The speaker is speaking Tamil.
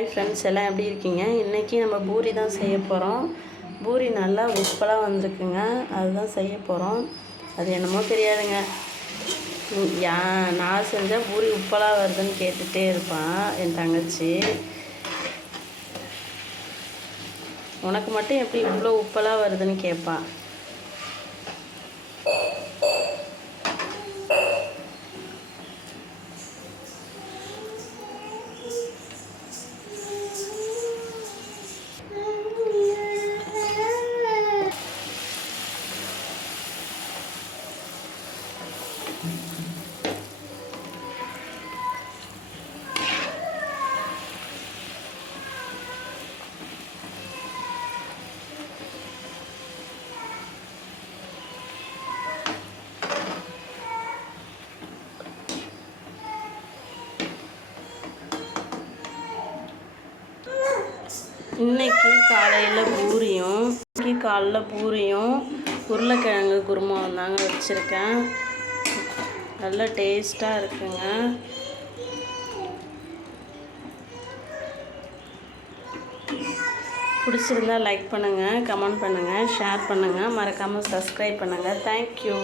ஹாய் ஃப்ரெண்ட்ஸ், எல்லாம் எப்படி இருக்கீங்க? இன்றைக்கி நம்ம பூரி தான் செய்ய போகிறோம். பூரி நல்லா உப்பலாக வந்திருக்குங்க, அதுதான் செய்ய போகிறோம். அது என்னமோ தெரியாதுங்க, நான் செஞ்சால் பூரி உப்பலாக வருதுன்னு கேட்டுகிட்டே இருப்பான் என் தங்கச்சி. உனக்கு மட்டும் எப்படி இவ்வளோ உப்பலாக வருதுன்னு கேட்பான். இன்னைக்கு காலையில் பூரியும் உருளைக்கிழங்கு குருமாவும் தாங்க வச்சுருக்கேன். நல்ல டேஸ்ட்டாக இருக்குங்க. பிடிச்சிருந்தா லைக் பண்ணுங்கள், கமெண்ட் பண்ணுங்கள், ஷேர் பண்ணுங்கள், மறக்காமல் சப்ஸ்கிரைப் பண்ணுங்கள். தேங்க்யூ.